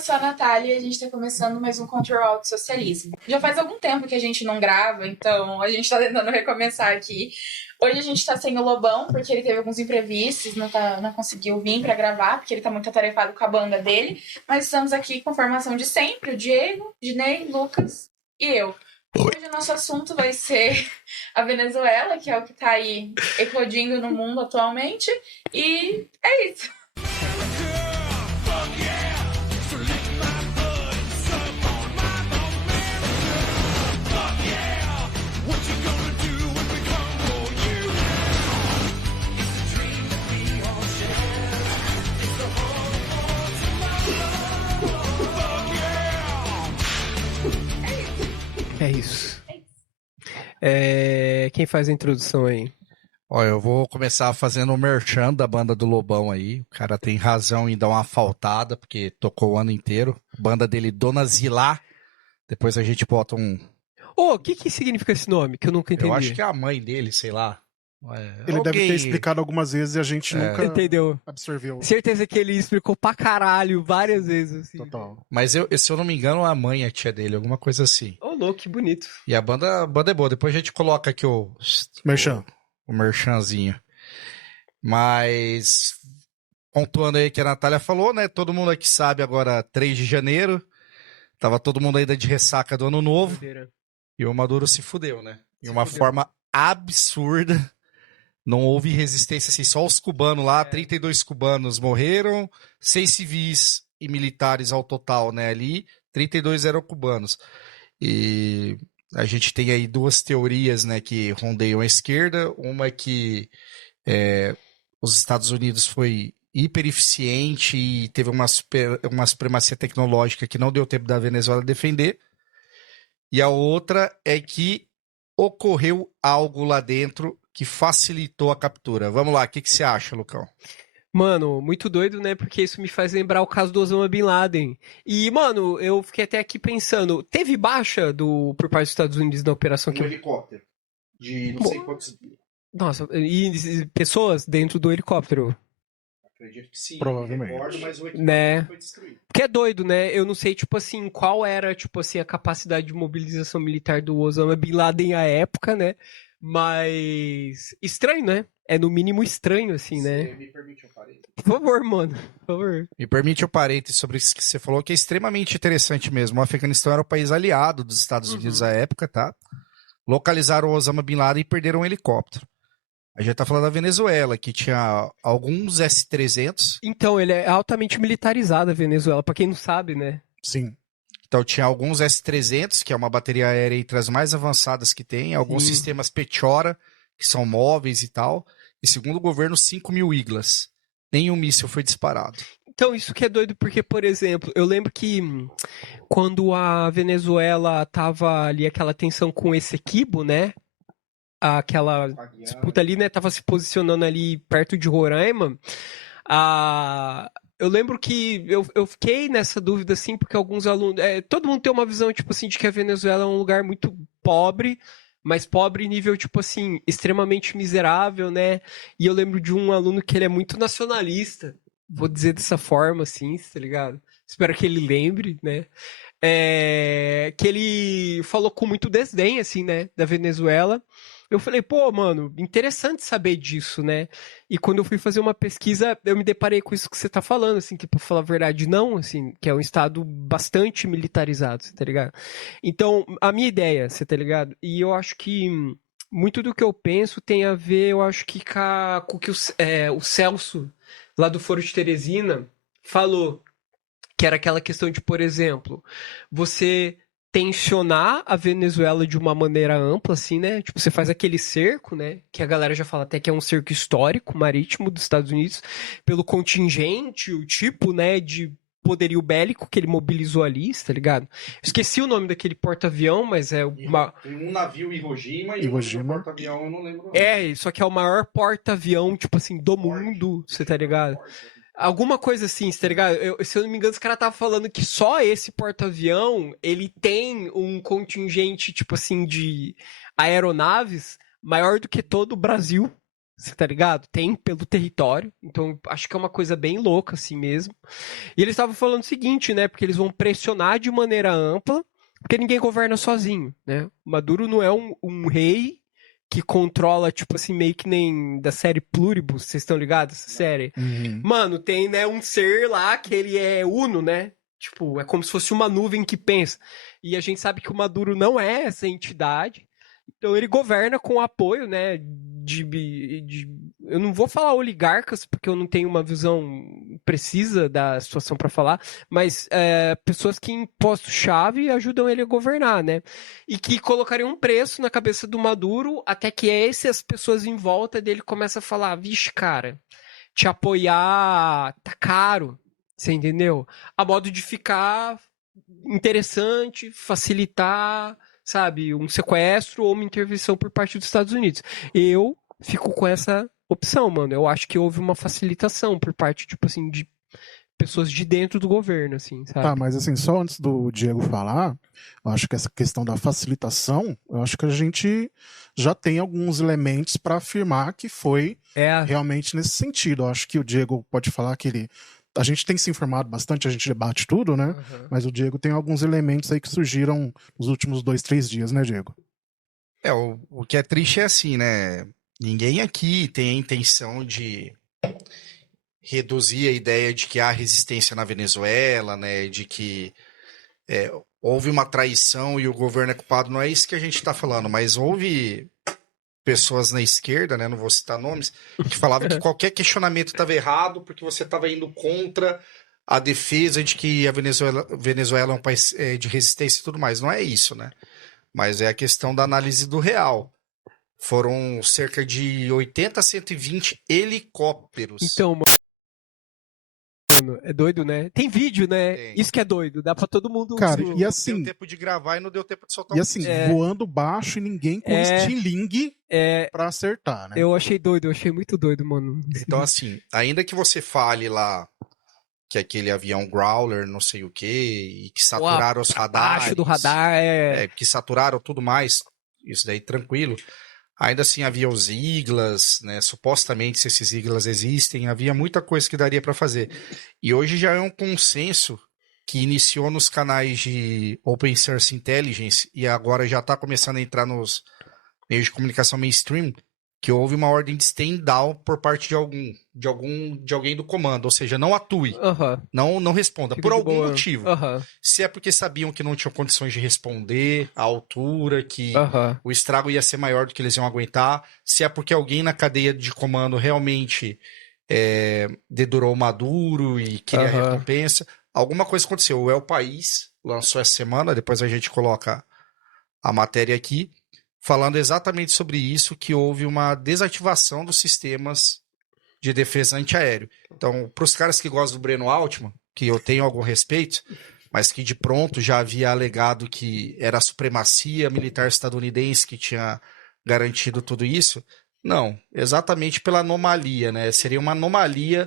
eu sou a Natália e a gente tá começando mais um Control Alt Socialismo. Já faz algum tempo que a gente não grava, então a gente tá tentando recomeçar aqui. Hoje a gente tá sem o Lobão, porque ele teve alguns imprevistos, não conseguiu vir pra gravar, porque ele tá muito atarefado com a banda dele. Mas estamos aqui com a formação de sempre, o Diego, Dinei, Lucas e eu. Hoje o nosso assunto vai ser a Venezuela, que é o que tá aí eclodindo no mundo atualmente. E é isso. É isso. Quem faz a introdução aí? Ó, eu vou começar fazendo o merchan da banda do Lobão aí. O cara tem razão em dar uma faltada, porque tocou o ano inteiro. Banda dele, Dona Zilá. Depois a gente bota um... O que significa esse nome? Que eu nunca entendi. Eu acho que é a mãe dele, sei lá. Ele deve ter explicado algumas vezes e a gente nunca entendeu. absorveu. Certeza que ele explicou pra caralho várias vezes. Assim. Total. Mas se eu não me engano, a mãe é a tia dele, alguma coisa assim. Ô, louco, que bonito. E a banda é boa. Depois a gente coloca aqui o merchanzinho. Mas, pontuando aí que a Natália falou, né? Todo mundo aqui sabe agora, 3 de janeiro. Tava todo mundo ainda de ressaca do ano novo. E o Maduro se fudeu, né? De uma forma absurda. Não houve resistência, assim, só os cubanos lá, 32 cubanos morreram, 6 civis e militares ao total, né, ali, 32 eram cubanos. E a gente tem aí 2 teorias, né, que rondeiam a esquerda, uma é que os Estados Unidos foi hipereficiente e teve uma supremacia tecnológica que não deu tempo da Venezuela defender, e a outra é que ocorreu algo lá dentro que facilitou a captura. Vamos lá, o que você acha, Lucão? Mano, muito doido, né? Porque isso me faz lembrar o caso do Osama Bin Laden. E, mano, eu fiquei até aqui pensando, teve baixa por parte dos Estados Unidos na operação que... helicóptero. De não sei quantos... Nossa, e pessoas dentro do helicóptero. Acredito que sim. Provavelmente. Mas o equipamento Né? foi destruído. Porque é doido, né? Eu não sei, tipo assim, qual era, tipo assim, a capacidade de mobilização militar do Osama Bin Laden à época, né? Mas estranho, né? É no mínimo estranho, assim, né? Me permite um parênteses? Por favor, mano. Por favor. Me permite um parênteses sobre isso que você falou, que é extremamente interessante mesmo. O Afeganistão era o país aliado dos Estados Unidos à época, tá? Localizaram o Osama Bin Laden e perderam um helicóptero. A gente tá falando da Venezuela, que tinha alguns S-300. Então, ele é altamente militarizado, a Venezuela, pra quem não sabe, né? Sim. Então tinha alguns S-300, que é uma bateria aérea entre as mais avançadas que tem, alguns sistemas Pechora, que são móveis e tal, e segundo o governo, 5.000 iglas. Nenhum míssil foi disparado. Então, isso que é doido, porque, por exemplo, eu lembro que quando a Venezuela tava ali, aquela tensão com esse Essequibo, né? Aquela disputa ali, né? Tava se posicionando ali perto de Roraima. Eu lembro que eu fiquei nessa dúvida, assim, porque alguns alunos... todo mundo tem uma visão, tipo assim, de que a Venezuela é um lugar muito pobre, mas pobre em nível, tipo assim, extremamente miserável, né? E eu lembro de um aluno que ele é muito nacionalista, vou dizer dessa forma, assim, tá ligado? Espero que ele lembre, né? Que ele falou com muito desdém, assim, né, da Venezuela. Eu falei, pô, mano, interessante saber disso, né? E quando eu fui fazer uma pesquisa, eu me deparei com isso que você tá falando, assim, que pra falar a verdade, não, assim, que é um estado bastante militarizado, tá ligado? Então, a minha ideia, você tá ligado? E eu acho que muito do que eu penso tem a ver, eu acho que com o que o Celso, lá do Foro de Teresina, falou, que era aquela questão de, por exemplo, você tensionar a Venezuela de uma maneira ampla, assim, né? Tipo, você faz aquele cerco, né? Que a galera já fala até que é um cerco histórico, marítimo dos Estados Unidos, pelo contingente, o tipo, né, de poderio bélico que ele mobilizou ali, tá ligado? Esqueci o nome daquele porta-avião, mas é uma... Tem um navio Hiroshima e um porta-avião, eu não lembro. Só que é o maior porta-avião, tipo assim, do mundo, você tá ligado? Alguma coisa assim, tá ligado? Se eu não me engano, os caras estavam falando que só esse porta-avião, ele tem um contingente, tipo assim, de aeronaves maior do que todo o Brasil, você tá ligado? Tem pelo território, então acho que é uma coisa bem louca assim mesmo. E eles estavam falando o seguinte, né, porque eles vão pressionar de maneira ampla, porque ninguém governa sozinho, né? O Maduro não é um rei que controla, tipo assim, meio que nem da série Pluribus, vocês estão ligados? Essa série? Uhum. Mano, tem, né, um ser lá que ele é uno, né? Tipo, é como se fosse uma nuvem que pensa. E a gente sabe que o Maduro não é essa entidade. Então ele governa com o apoio, né, eu não vou falar oligarcas, porque eu não tenho uma visão precisa da situação para falar, mas pessoas que em postos-chave ajudam ele a governar, né, e que colocariam um preço na cabeça do Maduro até que essas pessoas em volta dele começam a falar, vixe, cara, te apoiar tá caro, você entendeu? A modo de ficar interessante, facilitar, sabe, um sequestro ou uma intervenção por parte dos Estados Unidos. Eu fico com essa opção, mano. Eu acho que houve uma facilitação por parte, tipo assim, de pessoas de dentro do governo, assim, sabe? Tá, mas assim, só antes do Diego falar, eu acho que essa questão da facilitação, eu acho que a gente já tem alguns elementos para afirmar que foi realmente nesse sentido. Eu acho que o Diego pode falar que a gente tem se informado bastante, a gente debate tudo, né? Uhum. Mas o Diego tem alguns elementos aí que surgiram nos últimos 2, 3 dias, né, Diego? O que é triste é assim, né? Ninguém aqui tem a intenção de reduzir a ideia de que há resistência na Venezuela, né? De que houve uma traição e o governo é culpado. Não é isso que a gente está falando, mas houve pessoas na esquerda, né, não vou citar nomes, que falavam que qualquer questionamento estava errado porque você estava indo contra a defesa de que a Venezuela é um país de resistência e tudo mais. Não é isso, né? Mas é a questão da análise do real. Foram cerca de 80 a 120 helicópteros. Então, mano, é doido, né? Tem vídeo, né? Tem. Isso que é doido. Dá pra todo mundo... Cara, e assim... Deu tempo de gravar e não deu tempo de soltar E assim, voando baixo e ninguém com estilingue pra acertar, né? Eu achei doido, eu achei muito doido, mano. Então, assim, ainda que você fale lá que aquele avião Growler, não sei o quê, e que saturaram os radares... Abaixo do radar, que saturaram tudo mais, isso daí tranquilo. Ainda assim, havia os iglas, né? Supostamente, se esses iglas existem, havia muita coisa que daria para fazer. E hoje já é um consenso que iniciou nos canais de Open Source Intelligence e agora já está começando a entrar nos meios de comunicação mainstream, que houve uma ordem de stand down por parte de alguém do comando, ou seja, não atue, não responda, por algum motivo. Se é porque sabiam que não tinham condições de responder à altura, que o estrago ia ser maior do que eles iam aguentar, se é porque alguém na cadeia de comando realmente dedurou o Maduro e queria recompensa, alguma coisa aconteceu. O El País lançou essa semana, depois a gente coloca a matéria aqui, falando exatamente sobre isso, que houve uma desativação dos sistemas de defesa antiaéreo. Então, para os caras que gostam do Breno Altman, que eu tenho algum respeito, mas que de pronto já havia alegado que era a supremacia militar estadunidense que tinha garantido tudo isso, não, exatamente pela anomalia, né? Seria uma anomalia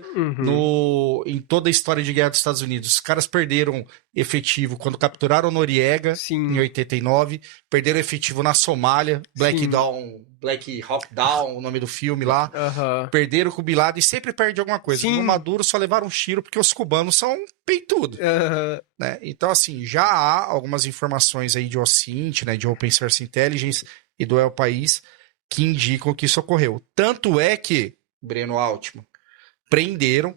em toda a história de guerra dos Estados Unidos. Os caras perderam efetivo quando capturaram Noriega, em 89, perderam efetivo na Somália, Black Hawk Down, o nome do filme lá, perderam com o Bin Laden e sempre perde alguma coisa. No Maduro só levaram um tiro porque os cubanos são peitudos. Né? Então, assim, já há algumas informações aí de OSINT, né, de Open Source Intelligence e do El País, que indicam que isso ocorreu. Tanto é que Breno Altman prenderam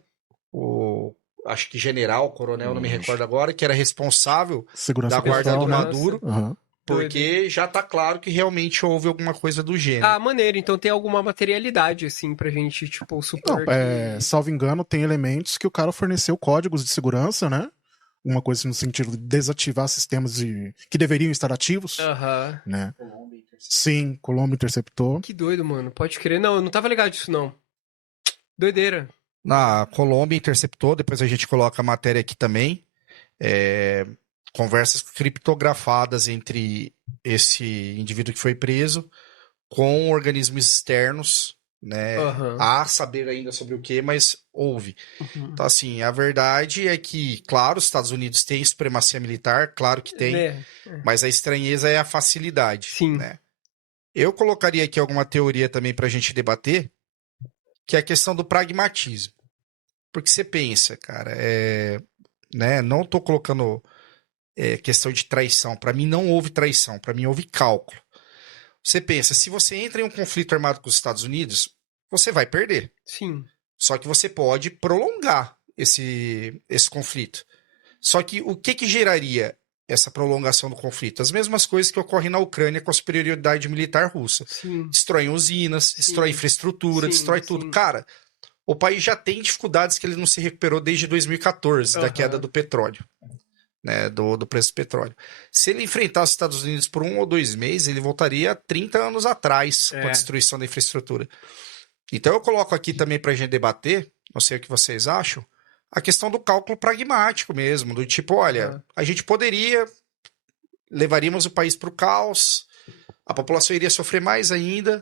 acho que general, coronel, não me recordo agora, que era responsável da guarda do Maduro, porque já tá claro que realmente houve alguma coisa do gênero. Ah, maneiro. Então tem alguma materialidade, assim, pra gente, tipo, supor salvo engano, tem elementos que o cara forneceu códigos de segurança, né? Uma coisa no sentido de desativar sistemas que deveriam estar ativos, né? Sim, Colombo interceptou. Que doido, mano. Pode crer. Não, eu não tava ligado disso, não. Doideira. Na Colômbia interceptou, depois a gente coloca a matéria aqui também. Conversas criptografadas entre esse indivíduo que foi preso com organismos externos, né? Há saber ainda sobre o que, mas houve. Então, assim, a verdade é que, claro, os Estados Unidos têm supremacia militar, claro que tem, mas a estranheza é a facilidade. Sim. Né? Eu colocaria aqui alguma teoria também para a gente debater, que é a questão do pragmatismo. Porque você pensa, cara, né, não estou colocando questão de traição. Para mim não houve traição, para mim houve cálculo. Você pensa, se você entra em um conflito armado com os Estados Unidos, você vai perder. Sim. Só que você pode prolongar esse conflito. Só que o que geraria essa prolongação do conflito? As mesmas coisas que ocorrem na Ucrânia com a superioridade militar russa. Sim. Destroem usinas, destrói infraestrutura, destrói tudo. Cara, o país já tem dificuldades que ele não se recuperou desde 2014, da queda do petróleo. Né, do preço do petróleo. Se ele enfrentasse os Estados Unidos por 1 ou 2 meses, ele voltaria 30 anos atrás com a destruição da infraestrutura. Então eu coloco aqui também para a gente debater, não sei o que vocês acham, a questão do cálculo pragmático mesmo, do tipo, olha, a gente levaríamos o país para o caos, a população iria sofrer mais ainda,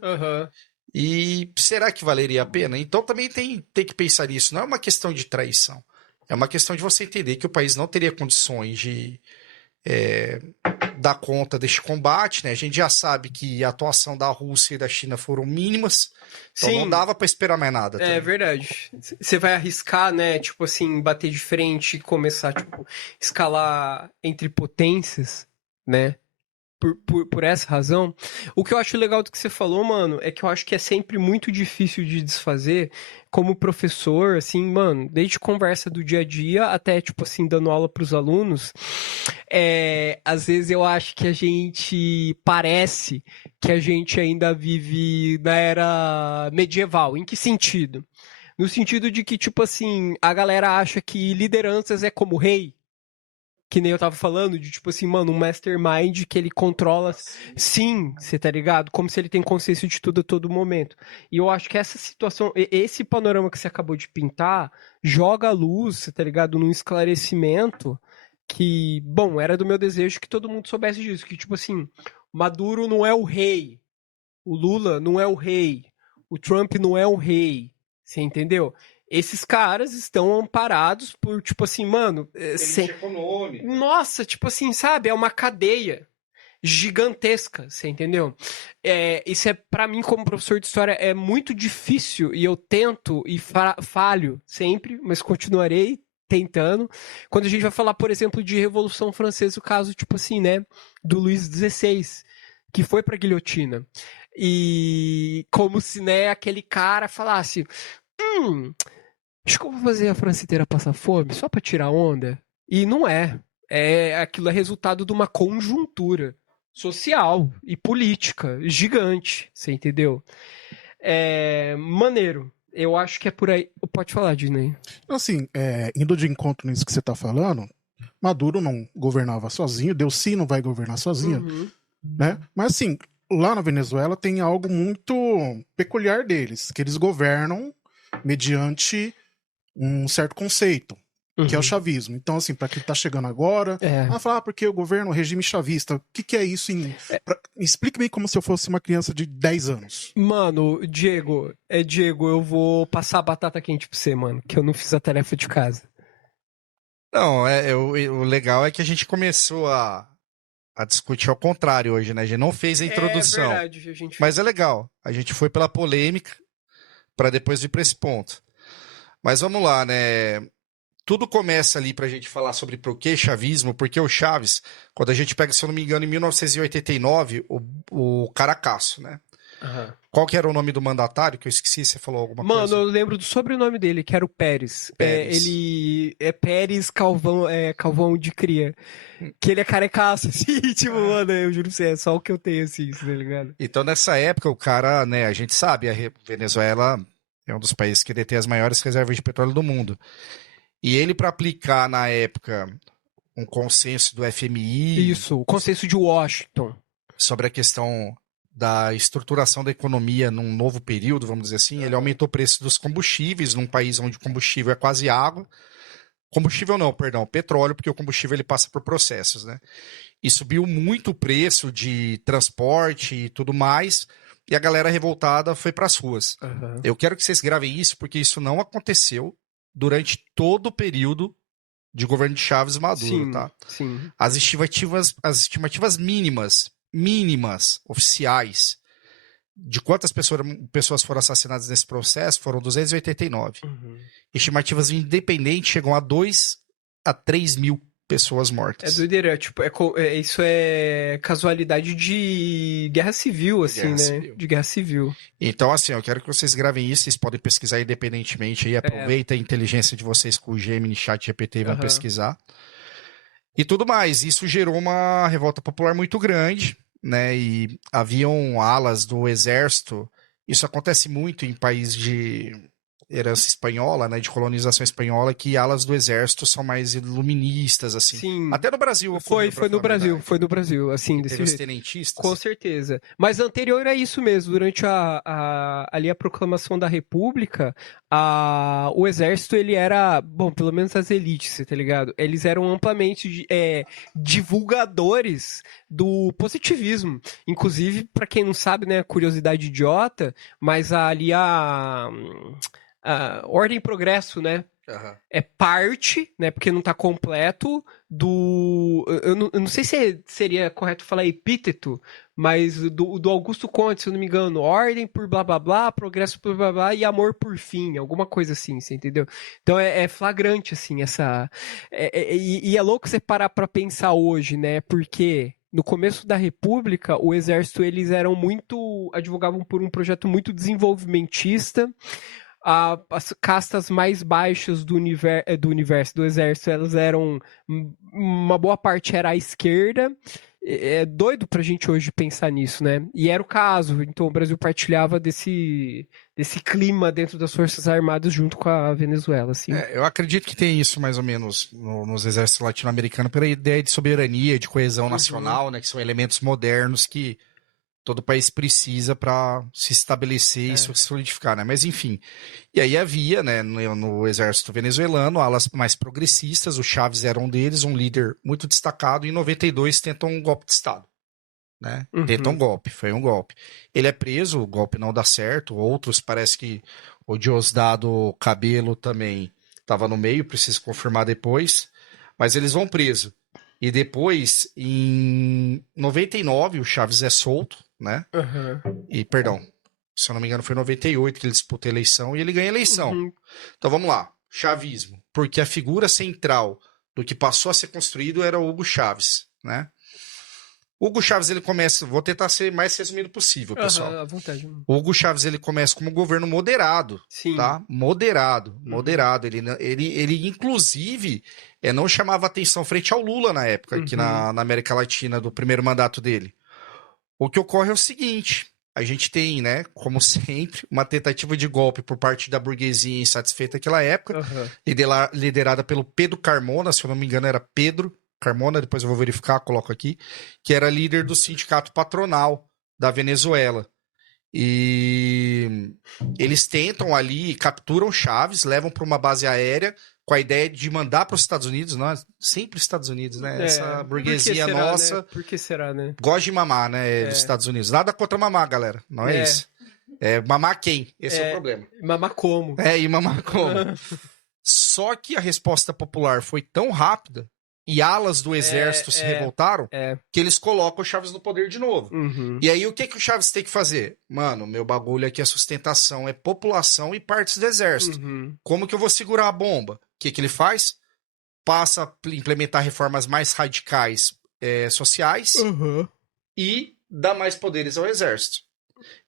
e será que valeria a pena? Então também tem que pensar nisso, não é uma questão de traição. É uma questão de você entender que o país não teria condições de dar conta deste combate, né? A gente já sabe que a atuação da Rússia e da China foram mínimas, então não dava para esperar mais nada. É verdade. Você vai arriscar, né? Tipo assim, bater de frente e começar, tipo, escalar entre potências, né? Por essa razão. O que eu acho legal do que você falou, mano, é que eu acho que é sempre muito difícil de desfazer como professor, assim, mano, desde conversa do dia a dia até, tipo assim, dando aula pros alunos, às vezes eu acho que a gente parece que a gente ainda vive na era medieval. Em que sentido? No sentido de que, tipo assim, a galera acha que lideranças é como rei. Que nem eu tava falando, de tipo assim, mano, um mastermind que ele controla. Sim, você tá ligado? Como se ele tem consciência de tudo a todo momento. E eu acho que essa situação, esse panorama que você acabou de pintar, joga a luz, você tá ligado? Num esclarecimento que, bom, era do meu desejo que todo mundo soubesse disso. Que, tipo assim, Maduro não é o rei. O Lula não é o rei. O Trump não é o rei. Você entendeu? Esses caras estão amparados por, tipo assim, mano... econômico. Nossa, tipo assim, sabe? É uma cadeia gigantesca, você entendeu? Isso pra mim, como professor de história, é muito difícil, e eu tento e falho sempre, mas continuarei tentando. Quando a gente vai falar, por exemplo, de Revolução Francesa, o caso, tipo assim, né? Do Luís XVI, que foi pra guilhotina. E como se, né, aquele cara falasse... acho que eu vou fazer a França inteira passar fome só pra tirar onda. E não é. Aquilo é resultado de uma conjuntura social e política gigante. Você entendeu? Maneiro. Eu acho que é por aí. Pode falar, Disney. Assim, indo de encontro nisso que você tá falando, Maduro não governava sozinho, Delcy não vai governar sozinho, né? Mas assim, lá na Venezuela tem algo muito peculiar deles, que eles governam mediante um certo conceito, que é o chavismo. Então, assim, para quem tá chegando agora, falar, porque o governo, o regime chavista, o que é isso? Explique-me como se eu fosse uma criança de 10 anos. Mano, Diego, eu vou passar a batata quente pra você, mano, que eu não fiz a tarefa de casa. Não, o legal é que a gente começou a discutir ao contrário hoje, né? A gente não fez a introdução. É verdade, mas é legal. A gente foi pela polêmica para depois ir para esse ponto. Mas vamos lá, né? Tudo começa ali pra gente falar sobre por que chavismo, porque o Chaves, quando a gente pega, se eu não me engano, em 1989, o Caracasso, né? Qual que era o nome do mandatário? Que eu esqueci, você falou alguma coisa? Mano, eu lembro do sobrenome dele, que era o Pérez. Ele é Pérez Calvão de Cria. Que ele é carecaço, assim, tipo, mano, eu juro pra você, é só o que eu tenho, assim, tá ligado? Então, nessa época, o cara, né, a gente sabe, a Venezuela é um dos países que detém as maiores reservas de petróleo do mundo. E ele, para aplicar, na época, um consenso do FMI... Isso, o consenso de Washington. Sobre a questão da estruturação da economia num novo período, vamos dizer assim, ele aumentou o preço dos combustíveis num país onde o combustível é quase água. Combustível não, perdão, petróleo, porque o combustível ele passa por processos, né? E subiu muito o preço de transporte e tudo mais... E a galera revoltada foi para as ruas. Eu quero que vocês gravem isso, porque isso não aconteceu durante todo o período de governo de Chávez e Maduro, tá? Sim. As estimativas mínimas, oficiais, de quantas pessoas foram assassinadas nesse processo, foram 289. Estimativas independentes chegam a 2 a 3 mil pessoas mortas. É doideira, tipo, isso é casualidade de guerra civil, assim, de guerra civil. Então, assim, eu quero que vocês gravem isso, vocês podem pesquisar independentemente aí, aproveita a inteligência de vocês com o Gemini, ChatGPT e vão pesquisar. E tudo mais, isso gerou uma revolta popular muito grande, né, e haviam alas do exército, isso acontece muito em países de herança espanhola, né, de colonização espanhola, que alas do exército são mais iluministas, assim. Sim. Até no Brasil. Foi no Brasil, assim, desse jeito. Os tenentistas. Com certeza. Mas anterior a isso mesmo, durante ali a proclamação da República, o exército, ele era, bom, pelo menos as elites, tá ligado? Eles eram amplamente divulgadores do positivismo. Inclusive, pra quem não sabe, né, curiosidade idiota, mas ali a Ordem e Progresso, né? É parte, né? Porque não tá completo do... Eu não sei se seria correto falar epíteto, mas do Augusto Conte, se eu não me engano. Ordem por blá blá blá, progresso por blá blá e amor por fim. Alguma coisa assim, você entendeu? Então é flagrante, assim, essa... E é louco você parar pra pensar hoje, né? Porque... No começo da República, o exército, eles advogavam por um projeto muito desenvolvimentista. As castas mais baixas do exército, elas eram, uma boa parte era à esquerda. É doido pra gente hoje pensar nisso, né? E era o caso, então o Brasil partilhava desse clima dentro das Forças Armadas junto com a Venezuela, assim. Eu acredito que tem isso mais ou menos nos exércitos latino-americanos, pela ideia de soberania, de coesão nacional, né? Que são elementos modernos que todo país precisa para se estabelecer e se solidificar, né? Mas enfim. E aí havia, né, no exército venezuelano, alas mais progressistas, o Chávez era um deles, um líder muito destacado, e em 92 tentam um golpe de Estado, né? Tentam um golpe, foi um golpe. Ele é preso, o golpe não dá certo, outros, parece que o Diosdado Cabello também estava no meio, preciso confirmar depois, mas eles vão preso. E depois, em 99, o Chávez é solto, né? E, perdão, se eu não me engano, foi em 98 que ele disputa a eleição e ele ganha a eleição. Então vamos lá, chavismo. Porque a figura central do que passou a ser construído era o Hugo Chávez, né? Hugo Chávez, ele começa, vou tentar ser mais resumido possível, pessoal. À vontade. O Hugo Chávez, ele começa como um governo moderado, tá? Moderado. Ele inclusive, não chamava atenção frente ao Lula na época, aqui na América Latina, do primeiro mandato dele. O que ocorre é o seguinte, a gente tem, né, como sempre, uma tentativa de golpe por parte da burguesia insatisfeita naquela época, liderada pelo Pedro Carmona, se eu não me engano era Pedro Carmona, depois eu vou verificar, coloco aqui, que era líder do sindicato patronal da Venezuela. E eles tentam ali, capturam Chávez, levam para uma base aérea com a ideia de mandar para os Estados Unidos, nós sempre Estados Unidos, né? Essa burguesia nossa, né? Por que será, né? Gosta de mamar, né? Dos Estados Unidos. Nada contra mamar, galera. Não é isso. Mamar quem? Esse é o problema. Mamar como? E mamar como? Só que a resposta popular foi tão rápida e alas do exército se revoltaram que eles colocam o Chávez no poder de novo. E aí o que o Chávez tem que fazer? Mano, meu bagulho aqui é sustentação, é população e partes do exército. Como que eu vou segurar a bomba? O que ele faz? Passa a implementar reformas mais radicais sociais e dá mais poderes ao exército.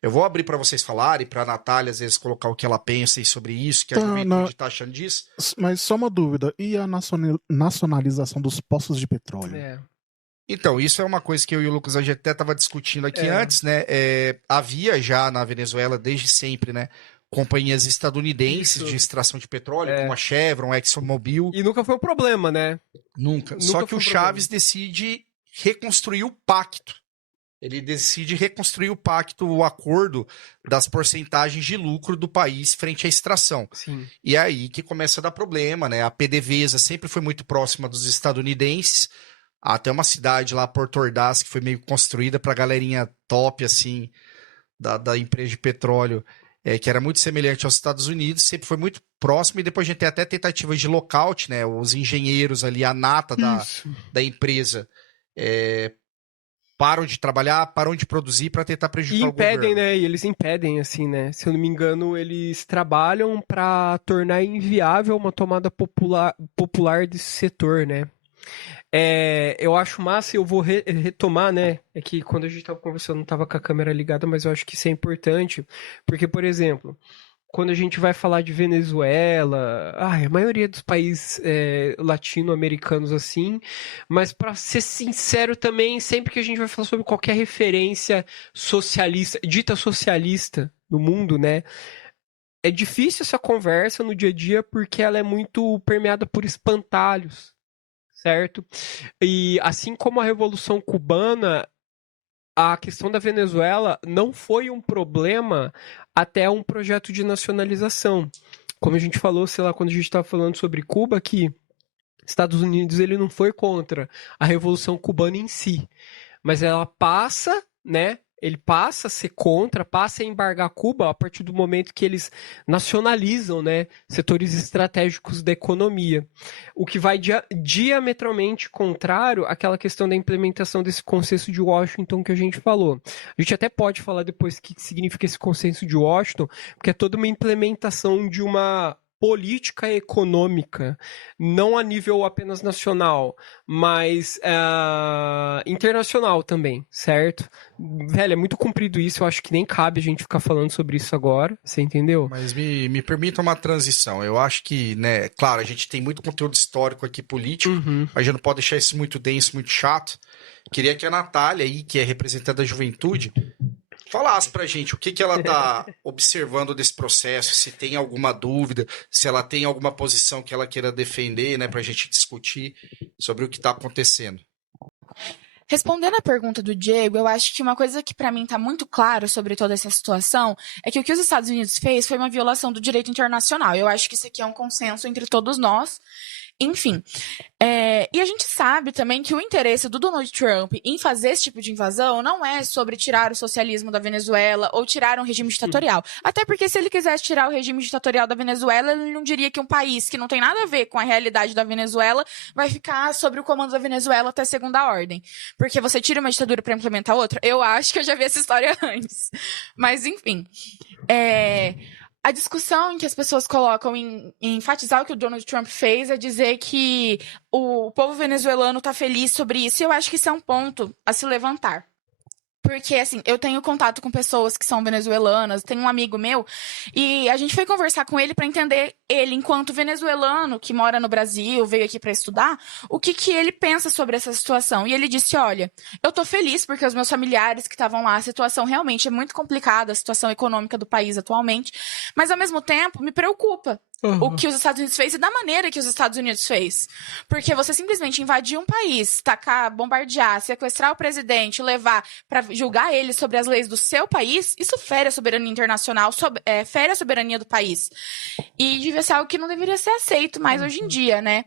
Eu vou abrir para vocês falarem, para a Natália às vezes colocar o que ela pensa sobre isso, que a juventude está achando disso. Mas só uma dúvida, e a nacionalização dos poços de petróleo? Então, isso é uma coisa que eu e o Lucas a gente até estava discutindo aqui antes, né? Havia já na Venezuela, desde sempre, né, companhias estadunidenses de extração de petróleo, como a Chevron, a ExxonMobil. E nunca foi um problema, né? Nunca. Só que o Chávez decide reconstruir o pacto. Ele decide reconstruir o pacto, o acordo das porcentagens de lucro do país frente à extração. E é aí que começa a dar problema, né? A PDVSA sempre foi muito próxima dos estadunidenses. Até uma cidade lá, Porto Ordaz, que foi meio construída para a galerinha top, assim, da empresa de petróleo, que era muito semelhante aos Estados Unidos, sempre foi muito próximo. E depois a gente tem até tentativas de lockout, né? Os engenheiros ali, a nata da empresa, param de trabalhar, param de produzir para tentar prejudicar o governo. E impedem, né? E eles impedem, assim, né? Se eu não me engano, eles trabalham para tornar inviável uma tomada popular desse setor, né? Eu acho massa e eu vou retomar, né? É que quando a gente tava conversando, não tava com a câmera ligada, mas eu acho que isso é importante. Porque, por exemplo, quando a gente vai falar de Venezuela, a maioria dos países latino-americanos assim, mas para ser sincero também, sempre que a gente vai falar sobre qualquer referência socialista, dita socialista no mundo, né? É difícil essa conversa no dia a dia porque ela é muito permeada por espantalhos, certo? E assim como a Revolução Cubana, a questão da Venezuela não foi um problema até um projeto de nacionalização. Como a gente falou, sei lá, quando a gente estava falando sobre Cuba, que Estados Unidos ele não foi contra a Revolução Cubana em si, mas ela passa, né? Ele passa a ser contra, passa a embargar Cuba a partir do momento que eles nacionalizam, né, setores estratégicos da economia. O que vai diametralmente contrário àquela questão da implementação desse consenso de Washington que a gente falou. A gente até pode falar depois o que significa esse consenso de Washington, porque é toda uma implementação de uma política econômica, não a nível apenas nacional, mas internacional também, certo? Velho, é muito comprido isso, eu acho que nem cabe a gente ficar falando sobre isso agora, você entendeu? Mas me permita uma transição, eu acho que, né, claro, a gente tem muito conteúdo histórico aqui político, mas já não pode deixar isso muito denso, muito chato. Queria que a Natália aí, que é representante da juventude, falasse pra gente o que ela tá observando desse processo, se tem alguma dúvida, se ela tem alguma posição que ela queira defender, né, pra gente discutir sobre o que tá acontecendo. Respondendo à pergunta do Diego, eu acho que uma coisa que pra mim tá muito claro sobre toda essa situação é que o que os Estados Unidos fez foi uma violação do direito internacional. Eu acho que isso aqui é um consenso entre todos nós. Enfim, e a gente sabe também que o interesse do Donald Trump em fazer esse tipo de invasão não é sobre tirar o socialismo da Venezuela ou tirar um regime ditatorial. Até porque se ele quisesse tirar o regime ditatorial da Venezuela, ele não diria que um país que não tem nada a ver com a realidade da Venezuela vai ficar sob o comando da Venezuela até segunda ordem. Porque você tira uma ditadura para implementar outra? Eu acho que eu já vi essa história antes. Mas, enfim. A discussão em que as pessoas colocam em enfatizar o que o Donald Trump fez é dizer que o povo venezuelano está feliz sobre isso. E eu acho que isso é um ponto a se levantar. Porque, assim, eu tenho contato com pessoas que são venezuelanas, tenho um amigo meu, e a gente foi conversar com ele para entender ele, enquanto venezuelano que mora no Brasil, veio aqui para estudar, o que ele pensa sobre essa situação. E ele disse, olha, eu tô feliz porque os meus familiares que estavam lá, a situação realmente é muito complicada, a situação econômica do país atualmente, mas ao mesmo tempo me preocupa o que os Estados Unidos fez e da maneira que os Estados Unidos fez. Porque você simplesmente invadir um país, tacar, bombardear, sequestrar o presidente, levar para julgar ele sobre as leis do seu país, isso fere a soberania internacional, fere a soberania do país. E devia ser algo que não deveria ser aceito mais hoje em dia, né?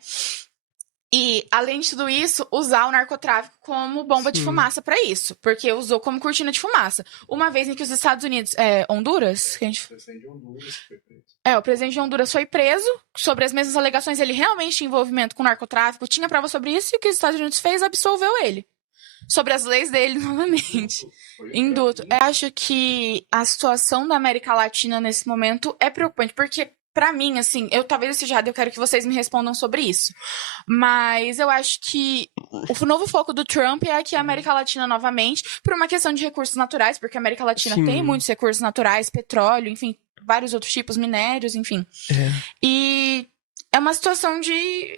E, além de tudo isso, usar o narcotráfico como bomba de fumaça para isso. Porque usou como cortina de fumaça. Uma vez em que os Estados Unidos... Honduras? Que a gente... O presidente de Honduras foi preso. O presidente de Honduras foi preso. Sobre as mesmas alegações, ele realmente tinha envolvimento com narcotráfico, tinha prova sobre isso, e o que os Estados Unidos fez? Absolveu ele. Sobre as leis dele, novamente. Induto. Eu acho que a situação da América Latina nesse momento é preocupante, porque... Pra mim, assim, talvez eu seja errado, eu quero que vocês me respondam sobre isso. Mas eu acho que o novo foco do Trump é aqui a América Latina novamente, por uma questão de recursos naturais, porque a América Latina tem muitos recursos naturais, petróleo, enfim, vários outros tipos, minérios, enfim. E é uma situação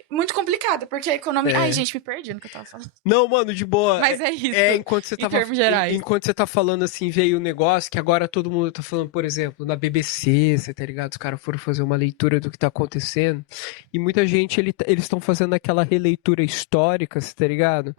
muito complicada, porque a economia... Ai, gente, me perdi no que eu tava falando. Não, mano, de boa. Mas é isso, enquanto você em termos gerais. Enquanto você tá falando assim, veio o negócio que agora todo mundo tá falando, por exemplo, na BBC, você tá ligado? Os caras foram fazer uma leitura do que tá acontecendo. E muita gente, eles estão fazendo aquela releitura histórica, você tá ligado?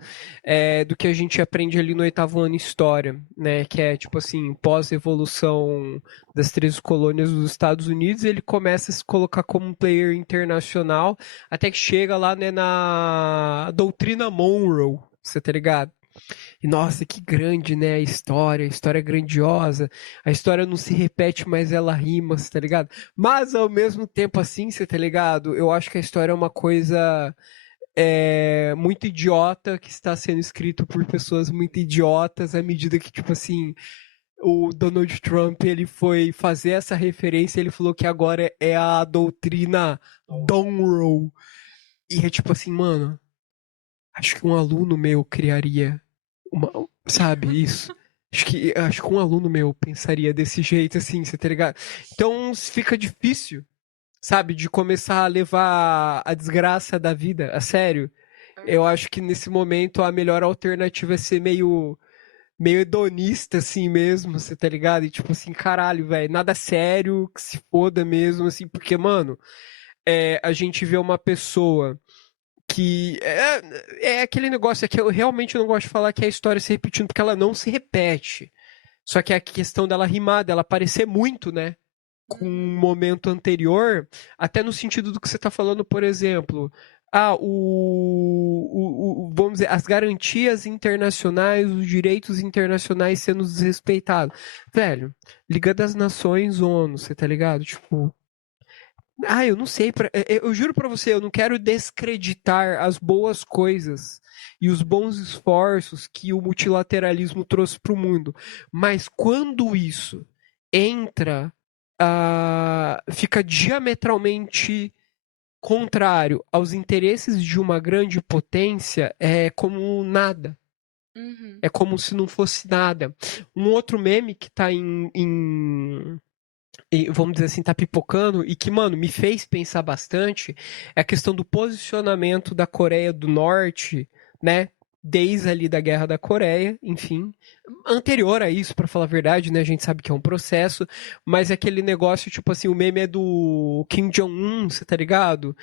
Do que a gente aprende ali no 8º ano História, né? Que é, tipo assim, pós-evolução das 13 colônias dos Estados Unidos, ele começa a se colocar como um player internacional, até que chega lá, né, na doutrina Monroe, você tá ligado? E nossa, que grande, né, a história é grandiosa, a história não se repete, mas ela rima, você tá ligado? Mas ao mesmo tempo assim, você tá ligado? Eu acho que a história é uma coisa muito idiota que está sendo escrito por pessoas muito idiotas à medida que, tipo assim, o Donald Trump, ele foi fazer essa referência, ele falou que agora é a doutrina Monroe. E é tipo assim, mano, acho que um aluno meu criaria sabe, isso. Acho que um aluno meu pensaria desse jeito, assim, você tá ligado? Então fica difícil, sabe, de começar a levar a desgraça da vida a sério. Eu acho que nesse momento a melhor alternativa é ser meio hedonista, assim mesmo, você tá ligado? E tipo assim, caralho, velho, nada sério, que se foda mesmo, assim, porque, mano, a gente vê uma pessoa que é aquele negócio que eu realmente não gosto de falar que é a história se repetindo, porque ela não se repete. Só que é a questão dela rimar, dela parecer muito, né? Com um momento anterior, até no sentido do que você tá falando, por exemplo, vamos dizer, as garantias internacionais, os direitos internacionais sendo desrespeitados. Velho, Liga das Nações, ONU, você tá ligado? Tipo, eu não sei, eu juro pra você, eu não quero descreditar as boas coisas e os bons esforços que o multilateralismo trouxe pro mundo, mas quando isso entra, fica diametralmente contrário aos interesses de uma grande potência, é como nada. Uhum. É como se não fosse nada. Um outro meme que tá vamos dizer assim, tá pipocando e que, mano, me fez pensar bastante é a questão do posicionamento da Coreia do Norte, né? Desde ali da Guerra da Coreia, enfim. Anterior a isso, pra falar a verdade, né? A gente sabe que é um processo, mas é aquele negócio, tipo assim, o meme é do Kim Jong-un, você tá ligado?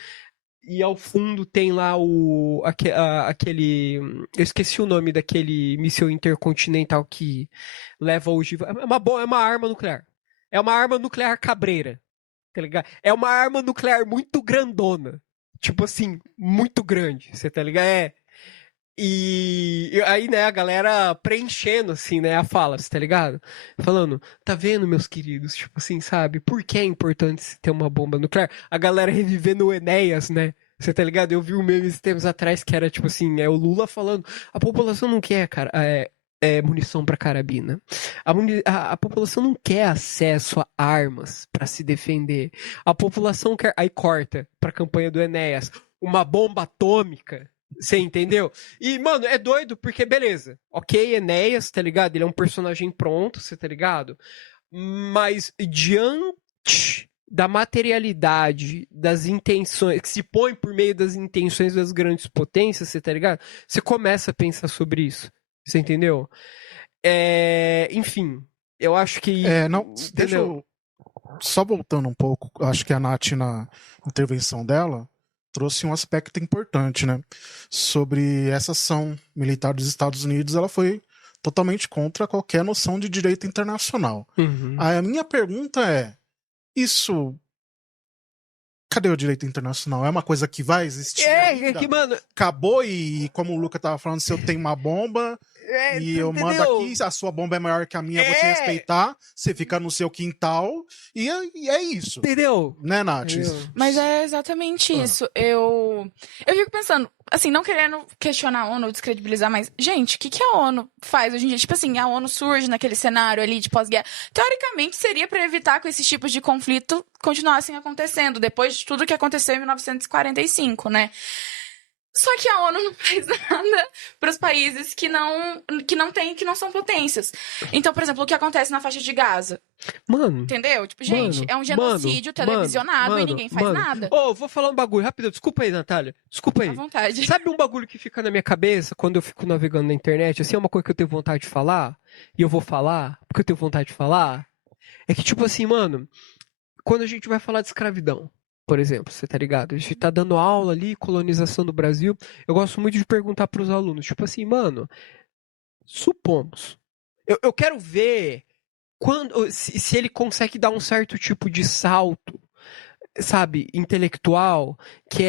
E ao fundo tem lá aquele. Eu esqueci o nome daquele míssil intercontinental que leva ogiva. É uma arma nuclear. É uma arma nuclear cabreira. Tá ligado? É uma arma nuclear muito grandona. Tipo assim, muito grande. Você tá ligado? E aí, né, a galera preenchendo, assim, né, a fala, você tá ligado? Falando, tá vendo, meus queridos? Tipo assim, sabe? Por que é importante se ter uma bomba nuclear? A galera revivendo o Enéas, né? Você tá ligado? Eu vi um meme esses tempos atrás que era, tipo assim, o Lula falando, a população não quer, cara, munição pra carabina. A população não quer acesso a armas pra se defender. A população quer... Aí corta pra campanha do Enéas. Uma bomba atômica. Você entendeu? E, mano, é doido porque, beleza. Ok, Enéas, tá ligado? Ele é um personagem pronto, você tá ligado? Mas diante da materialidade, das intenções, que se põe por meio das intenções das grandes potências, você tá ligado? Você começa a pensar sobre isso. Você entendeu? Enfim, eu acho que... Não, deixa eu... Só voltando um pouco, acho que a Nath, na intervenção dela, trouxe um aspecto importante, né? Sobre essa ação militar dos Estados Unidos, ela foi totalmente contra qualquer noção de direito internacional. Uhum. A minha pergunta é, isso... Cadê o direito internacional? É uma coisa que vai existir ainda? Que, mano... Acabou e, como o Luca tava falando, se eu tenho uma bomba e eu mando aqui, a sua bomba é maior que a minha, eu vou te respeitar, você fica no seu quintal e é isso. Entendeu? Né, Nath? Mas é exatamente isso. Eu fico pensando, assim, não querendo questionar a ONU ou descredibilizar, mas, gente, o que a ONU faz hoje em dia? Tipo assim, a ONU surge naquele cenário ali de pós-guerra. Teoricamente, seria para evitar que esses tipos de conflito continuassem acontecendo, depois de tudo que aconteceu em 1945, né? Só que a ONU não faz nada para os países que não são potências. Então, por exemplo, o que acontece na faixa de Gaza? Mano. Entendeu? Tipo, gente, é um genocídio televisionado e ninguém faz nada. Vou falar um bagulho rápido. Desculpa aí, Natália. Desculpa aí. À vontade. Sabe um bagulho que fica na minha cabeça quando eu fico navegando na internet? Assim, é uma coisa que eu tenho vontade de falar. E eu vou falar, porque eu tenho vontade de falar. É que, tipo assim, mano, quando a gente vai falar de escravidão, por exemplo, você tá ligado? A gente tá dando aula ali, colonização do Brasil. Eu gosto muito de perguntar pros alunos, tipo assim, mano, supomos. Eu quero ver se ele consegue dar um certo tipo de salto, sabe, intelectual, que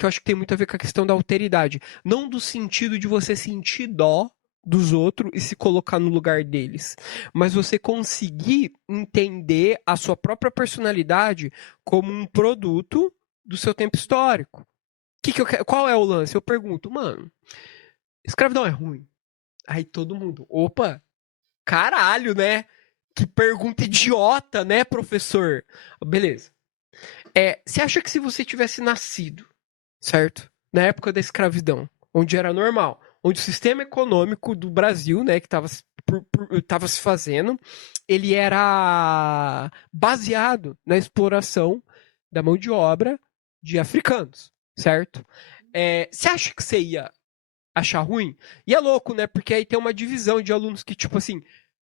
eu acho que tem muito a ver com a questão da alteridade. Não do sentido de você sentir dó dos outros e se colocar no lugar deles, mas você conseguir entender a sua própria personalidade como um produto do seu tempo histórico. Qual é o lance? Eu pergunto, mano, escravidão é ruim? Aí todo mundo, opa, caralho, né? Que pergunta idiota, né, professor? Beleza. Você acha que se você tivesse nascido, certo? Na época da escravidão, onde era normal, onde o sistema econômico do Brasil, né, que estava se fazendo, ele era baseado na exploração da mão de obra de africanos, certo? Você acha que você ia achar ruim? E é louco, né? Porque aí tem uma divisão de alunos que, tipo assim,